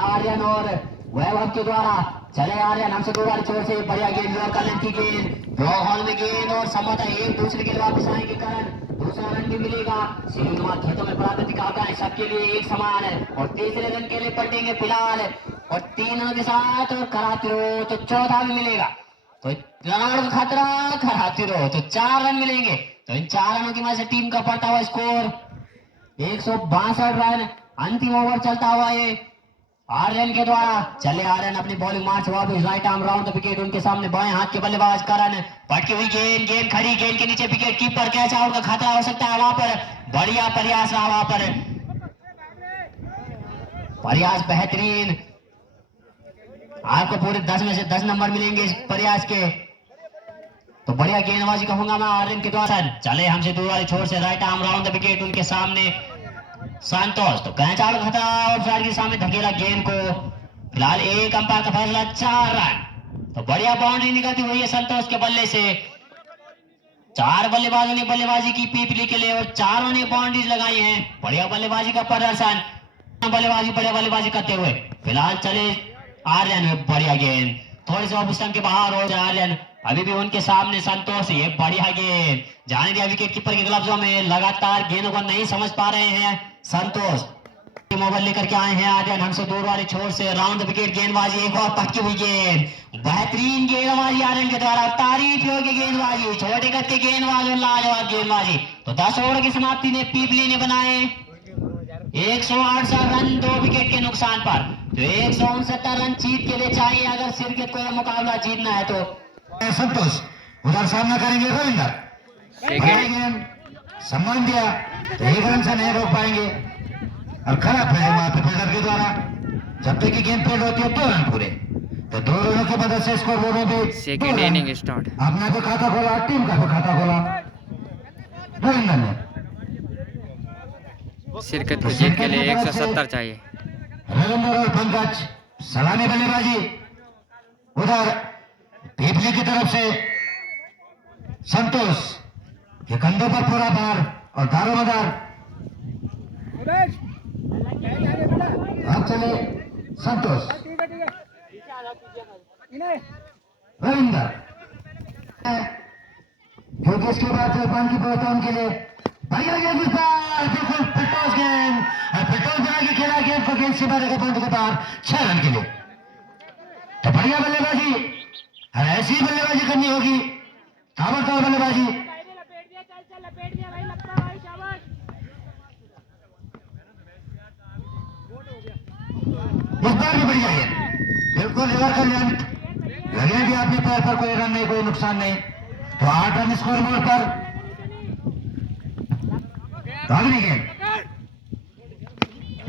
आर्यन और वैभव के द्वारा चले आर्यन हमसे 2 बार छोर से बढ़िया गेंद और करण की गेंद ड्रॉ हॉल में गेंद और संभवतः एक दूसरे के लिए वापस आएंगे करण, दूसरा रन भी मिलेगा। सीढ़ीनुमा खेतों में प्राकृतिक आपदाएं सबके लिए एक समान है और तीसरे रन के लिए पलटेंगे फिलहाल और 3 रनों के साथ और कराती रहो तो चौथा भी मिलेगा, तो रन खतरा कराती रहो तो 4 रन मिलेंगे। तो इन 4 रनों की वजह से टीम का बढ़ता हुआ स्कोर 162 रन। अंतिम ओवर चलता हुआ ये आर्यन के द्वारा। चले आर्यन अपनी बॉलिंग मार्च वापस, right arm round the wicket, उनके सामने बाएं हाथ के बल्लेबाज करण, पटकी हुई गेंद, गेंद खड़ी, गेंद के नीचे विकेट कीपर, कैच आउट का खतरा हो सकता है वहां पर। बढ़िया प्रयास रहा वहां पर, प्रयास बेहतरीन, आपको पूरे 10 में से 10 नंबर मिलेंगे इस प्रयास के। तो बढ़िया गेंदबाजी कहूंगा मैं आर्यन के द्वारा। चले हमसे दूर वाली छोर से right arm round the wicket, उनके सामने संतोष, तो कैच आउट खतरा और साइड के सामने धकेला गेंद को। फिलहाल एक अंपायर का फैसला 4 रन। तो बढ़िया बाउंड्री निकलती हुई है संतोष के बल्ले से। 4 बल्लेबाजों ने बल्लेबाजी की पीपली के लिए और चारों ने बाउंड्रीज लगाई हैं। बढ़िया बल्लेबाजी का प्रदर्शन, बढ़िया बल्लेबाजी करते हुए। फिलहाल चले आर्यन में बढ़िया गेंद, थोड़ी सी ऑफ स्टंप के बाहर हो जाए आर्यन, अभी भी उनके सामने संतोष, ये बढ़िया गेंद जाने दिया विकेट कीपर के ग्लव्सों में। लगातार गेंदों को नहीं समझ पा रहे हैं संतोष, ओवर लेकर के आए हैं आर्यन हमसे दूर वाली छोर से राउंड विकेट गेंदबाजी, एक और पटकी हुई गेंद, बेहतरीन गेंदबाजी आर्यन के द्वारा, तारीफ योग्य गेंदबाजी, छोटे कद के गेंदबाज और लाजवाब गेंदबाजी। तो 10 ओवर की समाप्ति ने पीपली ने बनाए 108 रन 2 विकेट के नुकसान पर। तो 169 रन जीत के लिए चाहिए अगर सिरकित को यह मुकाबला जीतना है तो। संतोष उधर सामना करेंगे रविंदर, सेकंड सम्मान दिया तो 1 रन से नहीं रोक पाएंगे और खराब है वहां पे फील्डर के द्वारा। जब तक की गेंद फील्ड होती है 2 रन पूरे, तो 2 रनों की मदद से स्कोर बोर्ड में भी 2 सेकंड रन। Inning start. अपना भी खाता खोला, टीम का भी खाता खोला रविंदर ने। शिरकत को जीत के लिए 170 चाहिए। रविंदर और पंकज सलामी बल्लेबाजी। उधर पीपली की तरफ से संतोष के कंधों पर पूरा भार और दारोमदार। अब चले संतोष, रविंदर, क्योंकि इसके बाद जलपान की प्रोत्साहन के लिए बढ़िया गेंद इस बार बिल्कुल फिटोस गेंद और फिटोस बना के खेला गेंद को, गेंद से मारेगा बंद के पार 6 रन के लिए। तो बढ़िया बल्लेबाजी और ऐसी ही बल्लेबाजी करनी होगी, ताबड़तोड़ बल्लेबाजी। इस बार भी बढ़िया गेंद, बिल्कुल रिवर का लेंथ लगे भी आपके पैर पर, कोई रन नहीं, कोई नुकसान नहीं। तो 8 रन स्कोर बोर्ड पर। तो अगली गेंद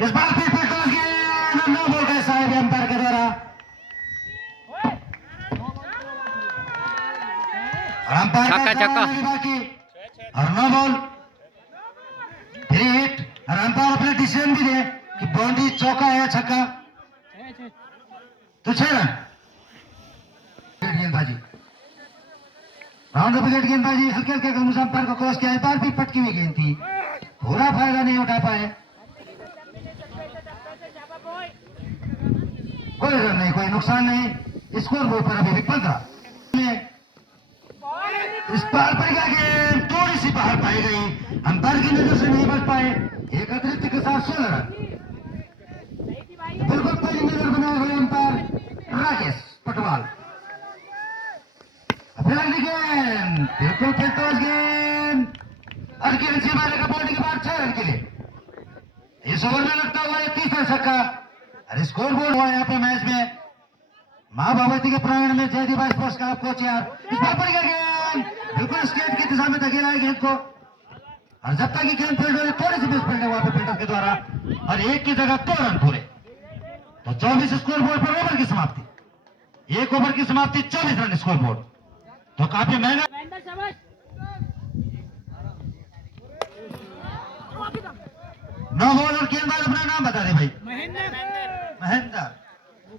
इस बार फिर टॉस गेंद, नो बॉल का साहब अंपायर के द्वारा, और अंपायर छक्का, छक्का। बाकी और नो बॉल, फिर हिट। और अंपायर अपना डिसीजन भी दे कि बाउंड्री चौका है या छक्का। तो 6 रन। गेंदबाजी, राउंड ऑफ विकेट गेंदबाजी, हल्के हल्के अंपायर को क्रॉस किया। इस बार भी पटकी हुई गेंद थी, पूरा फायदा नहीं उठा पाए। कोई रन नहीं, कोई नुकसान नहीं, स्कोर बोर्ड पर अभी भी 15। इस बार बढ़िया गेंद थोड़ी सी बाहर पाई गई, अंपायर की नजर से नहीं बच पाए। एक अतिरिक्त के साथ 16 रन। बिल्कुल पहली नजर बनाए हुए अंपायर राकेश पटवाल। फिर अगली गेंद बिल्कुल फिटोस गेंद और गेंद से मारेगा बॉडी के बाद 6 रन के लिए। इस ओवर में लगता हुआ है तीसरा छक्का और स्कोर बोर्ड हुआ यहाँ पे मैच में। मां भगवती के प्रांगण में जयदीप स्पोर्ट्स क्लब कोच यार, इस बार बढ़िया गेंद बिल्कुल स्टेट की दिशा में धकेला है गेंद को, और जब तक की गेंद फील्ड हो थोड़ी सी मिसफील्ड है वहां पे फील्डर के द्वारा, और एक की जगह 2 रन पूरे। तो 24 स्कोर बोर्ड पर ओवर की समाप्ति, एक ओवर की समाप्ति 24 रन स्कोर बोर्ड। तो काफी महंगा। नो बॉल और गेंदबाज अपना नाम बता दे भाई। महेंद्र।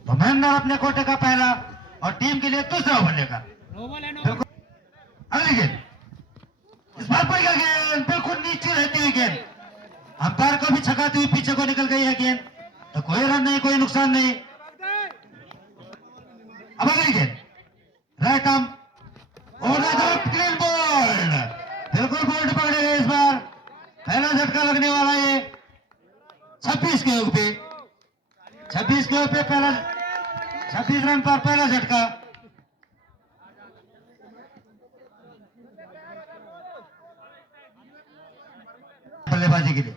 तो महेंद्र अपने कोटे का पहला और टीम के लिए दूसरा ओवर लेकर। अगली गेंद इस बार बढ़िया गेंद बिल्कुल नीचे रहती हुई गेंद, अंपायर को भी छकाती हुई पीछे को निकल गई है गेंद। तो कोई रन नहीं, कोई नुकसान नहीं। अब अगली गेंद राइट आर्म क्लीन बोल्ड, बिल्कुल बोल्ड पकड़ेगा इस बार। पहला झटका लगने वाला है 26 के योग पे, 26 के योग पे पहला 26 रन पर पहला झटका। बल्लेबाजी के लिए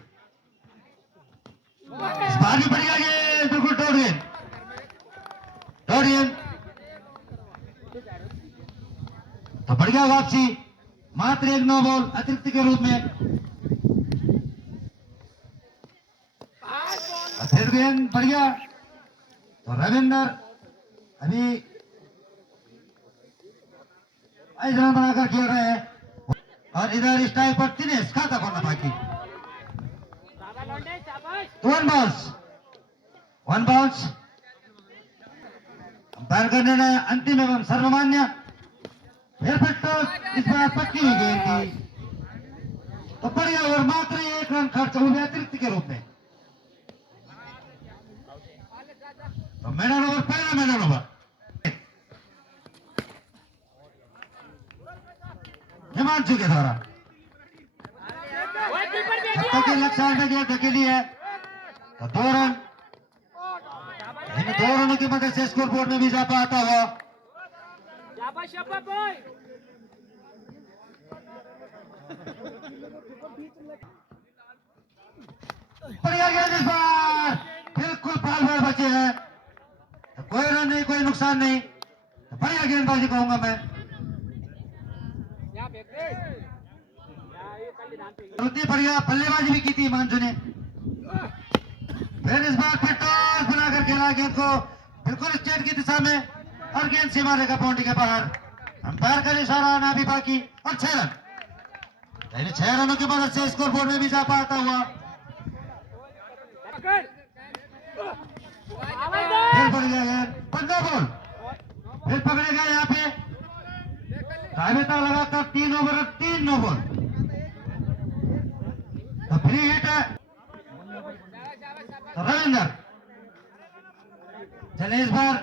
इस बार भी बढ़िया गेंद, बिल्कुल डोर गेंद, डोर गेंद। तो बढ़िया वापसी, मात्र एक नो बॉल अतिरिक्त के रूप में। फिर गेंद बढ़िया। तो रविंदर अभी 5 रन बनाकर खेल रहे हैं, और इधर स्ट्राइक पर दिनेश खाता खोलना बाकी। 1 बाउंस, अंपायर का निर्णय अंतिम एवं सर्वमान्य। फिर इस बार पक्की हुई गेंद थी, तो बढ़िया ओवर, मात्र 1 रन खर्च हुए अतिरिक्त के रूप में। तो मैडन ओवर, पहला मैडन ओवर हिमांशु के द्वारा लक्ष्य में गेंद धकेली है। तो 2 रन, इन 2 रनों की मदद से स्कोर बोर्ड में भी इजाफा आता हुआ। बढ़िया गेंद इस बार, बिल्कुल बाल बाल बचे हैं, तो कोई रन नहीं, कोई नुकसान नहीं, तो बढ़िया गेंदबाजी कहूंगा मैं। उतनी बढ़िया बल्लेबाजी भी की थी हिमांशु ने। फिर इस बार फिर टॉस बनाकर खेला गेंद को बिल्कुल स्ट्रेट की दिशा में और गेंद सीमा रेखा बाउंड्री के बाहर। अंपायर का इशारा आना भी बाकी और 6 रन, यानी 6 रनों की मदद से स्कोर बोर्ड में भी इजाफा आता हुआ। फिर बढ़ गया गेंद, 15 बॉल, फिर पकड़े गए यहाँ पे टाइम लगातार 3 ओवर और 3 नो बॉल, तो फ्री हिट है तो रविंदर। चले इस बार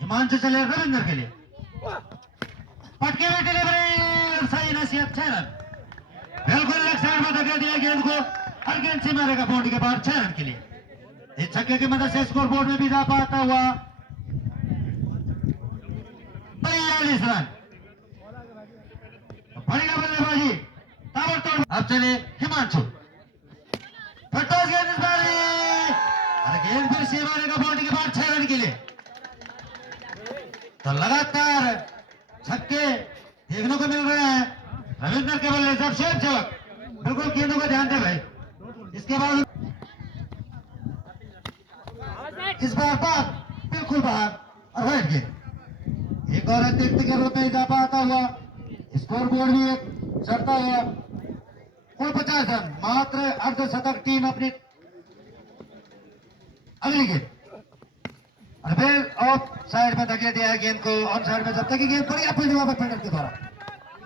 हिमांशु चले रविंदर के लिए, पटके में डिलीवरी और सही नसीहत, 6 रन, बिल्कुल लेग साइड में धकेल दिया गेंद को और गेंद सीमा रेखा बाउंड्री के बाहर 6 रन के लिए। इस छक्के की मदद से स्कोर बोर्ड में भी इजाफा आता हुआ 42 रन। बढ़िया बल्लेबाजी, ताबड़तोड़। अब चले हिमांशु, फटोस गेंद इस बार, अरे गेंद फिर सीमा रेखा बाउंड्री के बाद 6 रन के लिए, तो लगातार छक्के देखने को मिल रहे हैं रविंद्र के बल्ले से। शेर चौक, बिल्कुल गेंदों का ध्यान दे भाई। इसके बाद इस बार बात बिल्कुल बाहर और वाइड गेंद, एक और अतिरिक्त के रूप में इजाफा आता हुआ, स्कोर बोर्ड भी एक चढ़ता हुआ। कुल 50 रन, मात्र अर्धशतक टीम अपनी अगली गेंद, और फिर ऑफ साइड में धकेल दिया है गेंद को ऑन साइड में, जब तक गेंद बढ़िया फील्डिंग पर फील्डर के द्वारा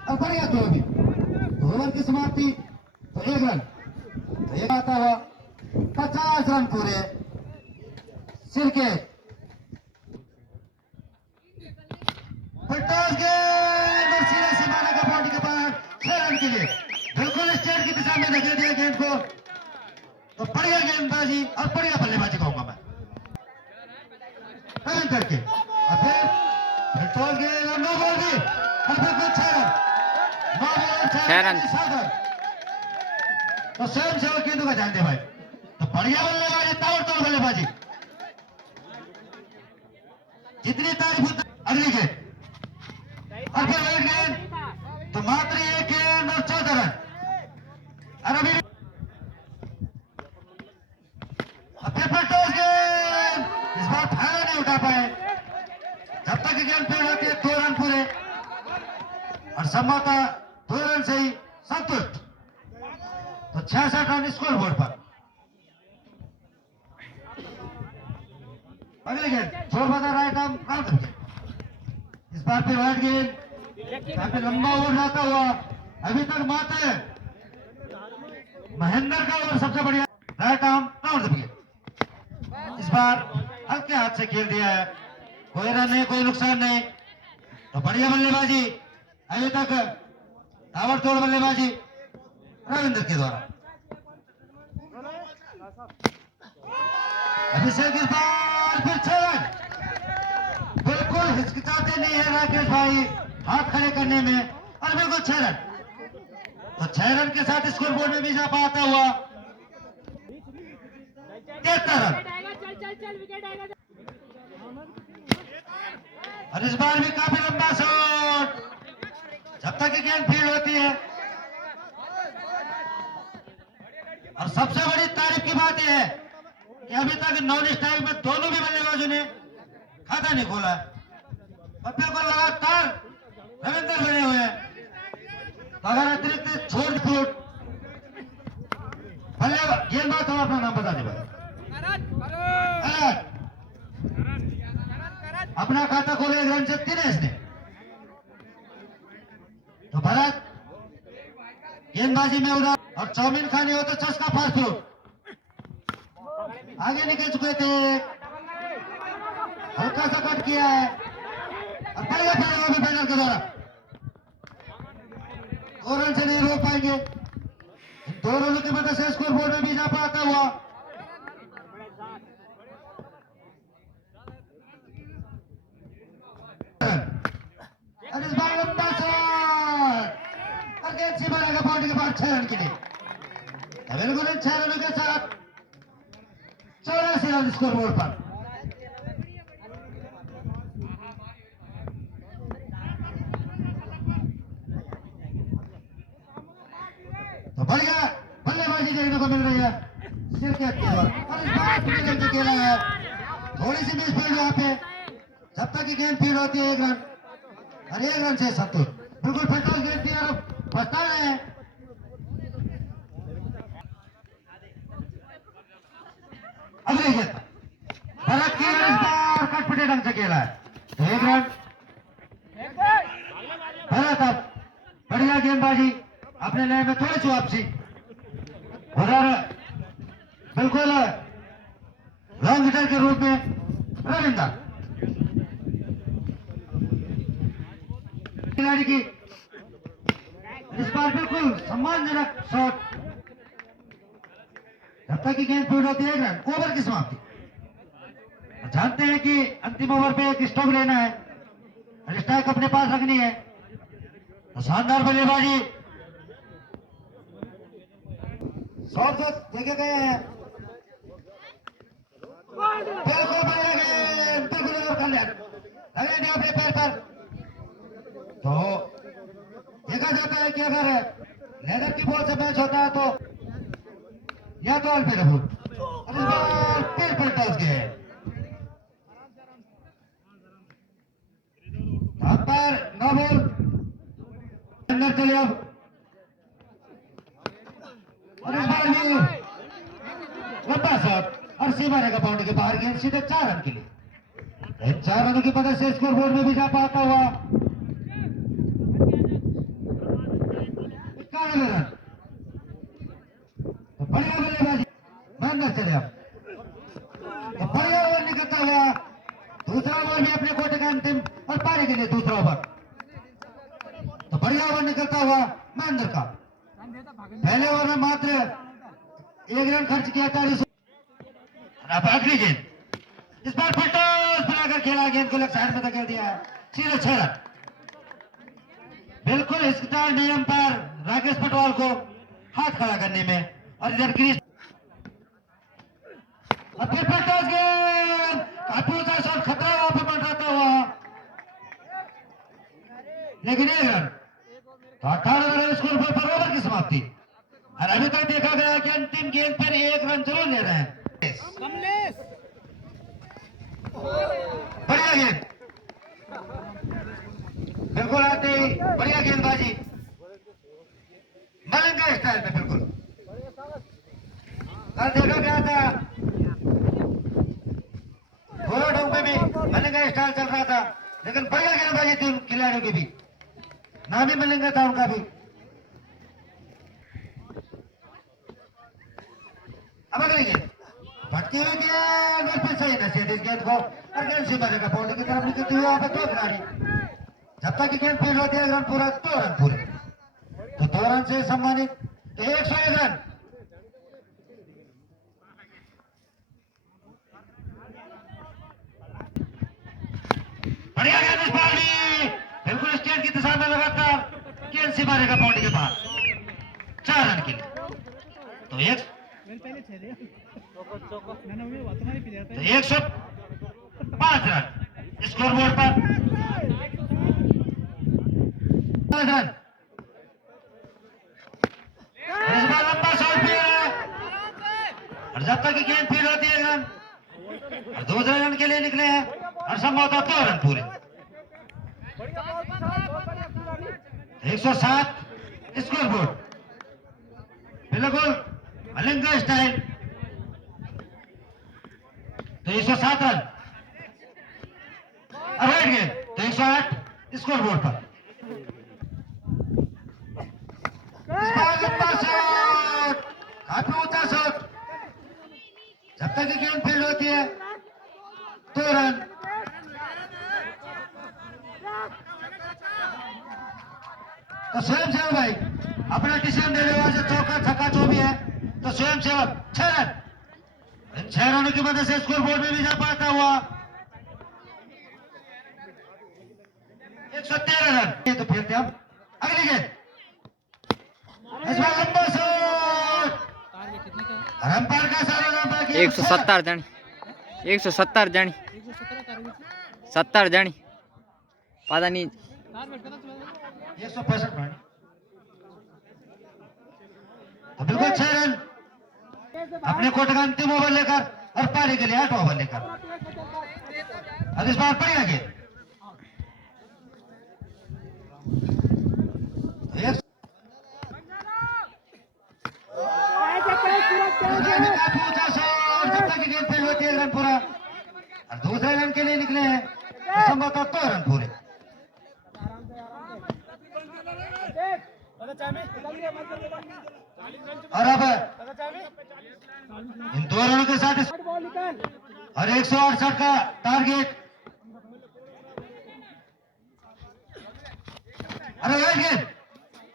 और बढ़िया थ्रो भी, 2 ओवर की समाप्ति तो 1 रन, तो एक आता हुआ 50 रन पूरे सिरके। फटोस गेंद और सीधे सीमा रेखा बाउंड्री के बाहर 6 रन के लिए, बिल्कुल स्ट्रेट की दिशा में धकेल दिया गेंद को, तो बढ़िया गेंदबाजी और बढ़िया बल्लेबाजी कहूंगा मैं रन करके। और फिर टॉस गेंद और नो बॉल भी, और बिल्कुल 6 रन, 9 बॉल 6 रन, तो स्वयं सेवक गेंदों का ध्यान दे भाई, तो बढ़िया बल्लेबाजी, ताबड़तोड़ बल्लेबाजी, जितनी तारीफ उतनी। अगली गेंद और फिर वाइड गेंद, तो मात्र 1 गेंद और 14 रन, और अभी फिर टॉस गेंद, इस बार फायदा नहीं उठा पाए, जब तक गेंद फील्ड होती है 2 रन पूरे, और संभवतः 2 रन से ही संतुष्ट, तो 66 रन स्कोर बोर्ड पर। अगले गेंद छोड़ बता राइट आर्म आउट, इस बार पे वाइड गेंद, काफी लंबा ओवर जाता हुआ, अभी तक मात्र महेंद्र का ओवर सबसे बढ़िया, राइट आर्म आउट विकेट, इस बार हल्के हाथ से खेल दिया है, कोई रन नहीं, कोई नुकसान नहीं, तो बढ़िया बल्लेबाजी अभी तक, ताबड़तोड़ बल्लेबाजी रविंद्र के द्वारा। अभिषेक इस बार फिर 6 रन, बिल्कुल हिचकिचाते नहीं है राकेश भाई हाथ खड़े करने में, और बिल्कुल 6 रन, तो 6 रन के साथ स्कोर बोर्ड में भी इजाफा आता हुआ 73 रन। और इस बार भी काफी लंबा शॉट, जब तक गेंद फील्ड होती है, और सबसे बड़ी तारीफ की बात यह है कि अभी तक नॉन स्ट्राइक में दोनों भी बल्लेबाजों ने खाता नहीं खोला, और बिल्कुल लगातार रविंद्र बने हुए हैं, तो अगर अतिरिक्त छोड़ फूट बल्लेबाज गेंदबाज, तो अपना नाम बता दे भाई। अपना खाता खोले 1 रन से 3 है इसने, तो भरत गेंदबाजी में उड़ा, और चाउमीन खानी हो तो चस्का फास्ट फूड, आगे निकल चुके थे, हल्का सा कट किया है, और बढ़िया पड़ेगा भी बैनर के द्वारा, 2 रन से नहीं रोक पाएंगे, 2 रनों की मदद से स्कोर बोर्ड में भी इजाफा आता हुआ। और इस बार लंबा शॉट, और गेंद सीमा रेखा बाउंड्री के बाद 6 रन के लिए, बिल्कुल 6 रनों के साथ 84 रन स्कोर बोर्ड पर। तो बढ़िया बल्लेबाजी देखने को मिल रही है शिरकत की ओर, और इस बार विलियम जो खेला है थोड़ी सी मिसफील्ड यहाँ पे, जब तक की गेंद फील्ड होती है 1 रन, और 1 रन से 70। बिल्कुल फटास गेंद थी और बचता है। अगली गेंद भरत की इस बार कटपटे ढंग से खेला है, तो 1 रन। भरत अब बढ़िया गेंदबाजी, अपने लय में थोड़ी सी वापसी, उधर बिल्कुल लॉन्ग हिटर के रूप में रविंद्र खिलाड़ी की इस बार बिल्कुल सम्मानजनक शॉट, जब तक की गेंद फील्ड होती है 1 रन। ओवर की समाप्ति। जानते हैं कि अंतिम ओवर पे एक स्टॉप लेना है, स्ट्राइक अपने पास रखनी है, तो शानदार बल्लेबाजी शॉट जो देखे गए हैं बिल्कुल बढ़िया गेंद, बिल्कुल ओवर कर लिया, लगे नहीं अपने पैर पर। तो देखा जाता है कि अगर लेदर की बॉल से मैच होता है तो या तो अनफेरेबल, और इस बार फिर पलटस गए अंपायर, नो बॉल। अंदर चले अब, और इस बार भी लंबा शॉट और सीमा रेखा बाउंड्री के बाहर गेंद सीधे 4 रन के लिए। 4 रनों की मदद से स्कोर बोर्ड में भी जा पाता हुआ 91 रन। तो बढ़िया बल्लेबाजी अंदर चले अब, तो बढ़िया ओवर निकलता हुआ दूसरा ओवर भी अपने कोटे का अंतिम और पारी के लिए दूसरा ओवर, तो बढ़िया ओवर निकलता हुआ महेंद्र का। पहले ओवर में मात्र 1 रन खर्च किया था। अब अगली गेंद इस बार फटोस बनाकर खेला, गेंद को लेफ्ट साइड में धकेल दिया है, सीधे 6 रन। बिल्कुल इसका नियम पर राकेश पटवाल को हाथ खड़ा करने में, और इधर क्रीज और फिर फटोस गेंद, काफी ऊंचा शॉट, खतरा वहां पर मंडराता हुआ, लेकिन 1 रन। तो 18 रन स्कोर पर ओवर की समाप्ति। और अभी तक देखा गया कि अंतिम गेंद पर 1 रन जरूर ले रहे हैं। बढ़िया गेंद, बिल्कुल आते ही बढ़िया गेंदबाजी मलंगा स्टाइल में, बिल्कुल कल देखा गया था घोड़ों में भी मलंगा स्टाइल चल रहा था, लेकिन बढ़िया गेंदबाजी थी उन खिलाड़ियों की भी, नामी मलंगा था उनका भी। अब अगली गेंद भटकी हुई गेंद, और फिर सही नसीब इस गेंद को, और गेंद सीमा रेखा बाउंड्री की तरफ निकलती हुई यहाँ पे 2 खिलाड़ी, जब तक की गेंद फील्ड होती है 1 रन पूरा, 2 रन पूरे, तो 2 रन से सम्मानित, तो 101 रन। बढ़िया गेंद इस बार भी बिल्कुल स्टैंड की दिशा में लगातार, गेंद सीमा रेखा बाउंड्री के बाहर, 4 रन के लिए। तो 105 रन स्कोर बोर्ड पर, 5 रन। इस बार लंबा शॉट भी है, और जब तक की गेंद फील्ड होती है 1 रन, और 2 रन के लिए निकले हैं, और संभवतः 2 रन पूरे। 107 स्कोर बोर्ड, बिल्कुल मलिंगा स्टाइल, तो 107 रन। अब राइट गेंद, तो 108 स्कोर बोर्ड पर। लंबा शॉट, काफी ऊंचा शॉट, जब तक की गेंद फील्ड होती है 2 रन। तो स्वयं सेवक भाई अपना डिसीजन दे रहे हो, चौका छक्का जो भी है, तो स्वयं सेवक 6 रन, इन 6 रनों की मदद से स्कोर बोर्ड में भी जा पाता हुआ 113 रन। ये तो फिर हम अगली गेंद, इस बार लंबा शॉट, अंपायर का सारा अंपायर की 170 जणी 170 जणी 70 जणी पता नहीं 165 रन। तो बिल्कुल 6 रन अपने कोर्ट का अंतिम ओवर लेकर और पारी के लिए 8 ओवर लेकर। अब इस बार पड़ेगा गेंद काफी ऊंचा शॉट, जब तक गेंद फेल होती है 1 रन पूरा और दूसरे रन के लिए निकले हैं संभवतः 2 रन पूरे। और अब इन 2 रनों के साथ और 168 का टारगेट। अरे राइट गेंद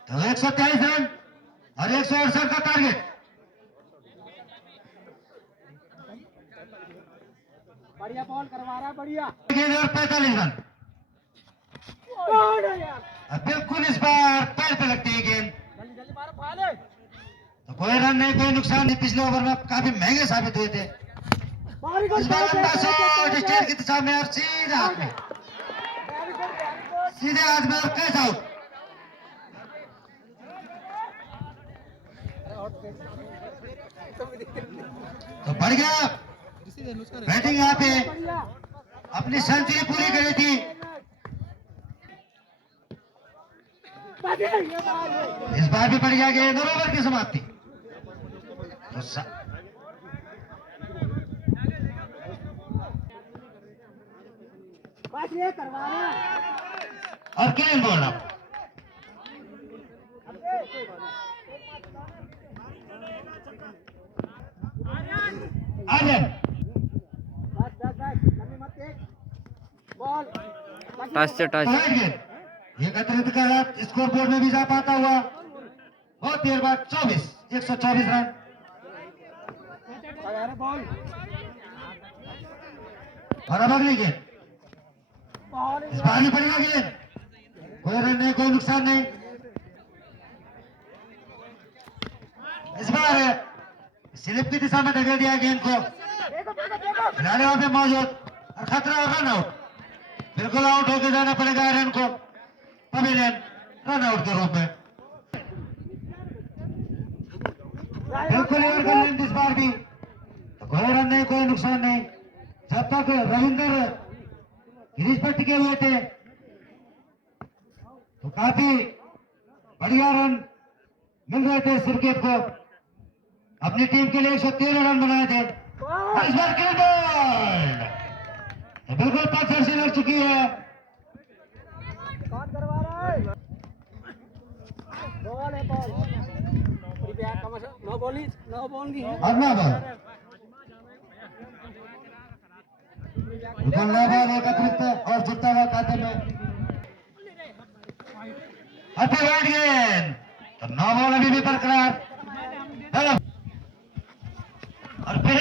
तो 123 रन और 168 का टारगेट। बढ़िया बॉल करवा रहा है, बढ़िया गेंद और 45 रन। अब बिल्कुल इस बार पैर पे लगती है गेंद जल्दी जल्दी मारो फाले। तो कोई रन नहीं, कोई नुकसान नहीं। पिछले ओवर में काफी महंगे साबित हुए थे। इस बार लंबा शॉट स्टेट की दिशा में और सीधे हाथ में, सीधे हाथ में और कैच आउट। तो बढ़ गया बैटिंग यहाँ पे अपनी सेंचुरी पूरी करी थी। इस बार भी बढ़ गया गेंद और ओवर की समाप्ति। तो बस ये करवा रहा है। और क्लीन बोल्ड अप। आर्यन बस बस बस लंबी मत देख बॉल टच से टच राइट गेंद एकत्रित कर स्कोर बोर्ड में भी जा पाता हुआ बहुत देर बाद 124 रन। अरे बॉल और अब अगली गेंद बॉल इस बार भी बढ़िया गेंद, कोई रन नहीं, कोई नुकसान नहीं। इस बार स्लिप की दिशा में धकेल दिया गेंद को, खिलाड़ी वहां पे मौजूद और खतरा और रन आउट। बिल्कुल आउट होकर जाना पड़ेगा आयरन को पवेलियन रन आउट के रूप में। बिल्कुल एयर कर लेंगे इस बार भी, तो कोई रन नहीं, कोई नुकसान नहीं। जब तक रविंदर क्रीज पर टिके हुए थे तो काफी बढ़िया रन मिल रहे थे सिरकेट को। अपनी टीम के लिए 113 रन बनाए थे। और इस बार क्लीन बोल्ड तो बिल्कुल पत्थर से लग चुकी है। कौन करवा रहा है? बॉल है बॉल। कृपया नो बॉलिंग नो बॉल की है। और ना बॉल बिल्कुल ना बॉल एकत्रित और जीतता हुआ खाते में। अति राइट गेंद तो 9 बॉल अभी भी बरकरार। और फिर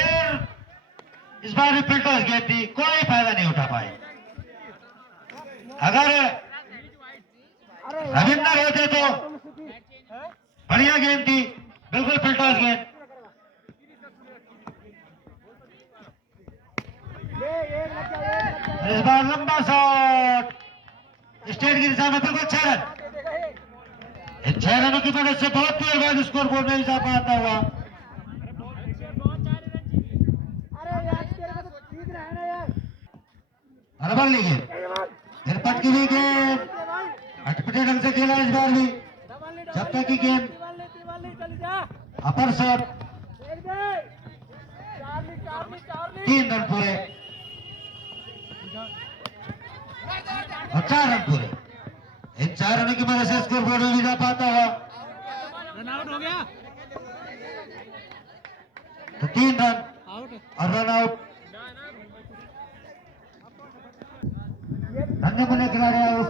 इस बार भी पिल्टर्स गेंद थी, कोई फायदा नहीं उठा पाए। अगर रविंदर होते तो बढ़िया गेंद थी, बिल्कुल पिल्टर्स गेंद। इस बार लंबा शॉट स्टेट की दिशा में, बिल्कुल 6 रन। इन 6 रनों की मदद से बहुत देर बाद स्कोर बोर्ड में इजाफा पाता हुआ। और अगली गेंद निर्पट की हुई गेंद अटपटे ढंग से खेला इस बार भी। जब तक की गेंद अपर शॉट 3 रन पूरे और 4 रन पूरे। इन 4 रनों की मदद से स्कोर बोर्ड में जा पाता हुआ। रन आउट हो गया। तो 3 रन आउट और रन आउट। धन्य बने खिलाड़ी आउट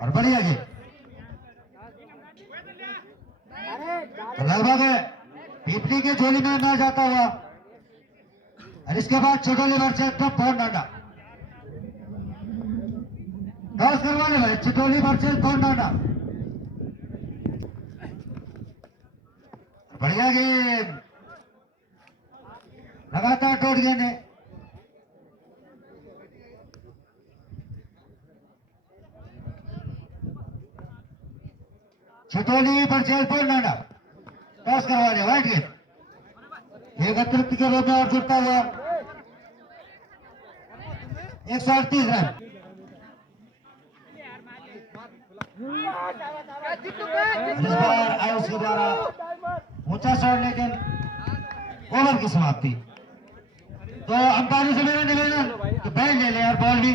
और बढ़िया गेंद तो लगभग पीपली के झोली में ना जाता हुआ और इसके बाद छोटोली भर से एकदम फोन डांडा टॉस करवाने भाई। छोटोली भर से फोन डांडा बढ़िया गेंद, लगातार टोट गेंद है। छिटोली पर जयपुर नाना टॉस करवा रहे वाइट गेंद, एक अतिरिक्त के रूप में और जुड़ता हुआ 138 रन। इस बार आयुष के द्वारा ऊंचा शॉट लेकिन ओवर की समाप्ति। तो अंपायरों से मेरा निवेदन कि बैट ले ले और बॉल भी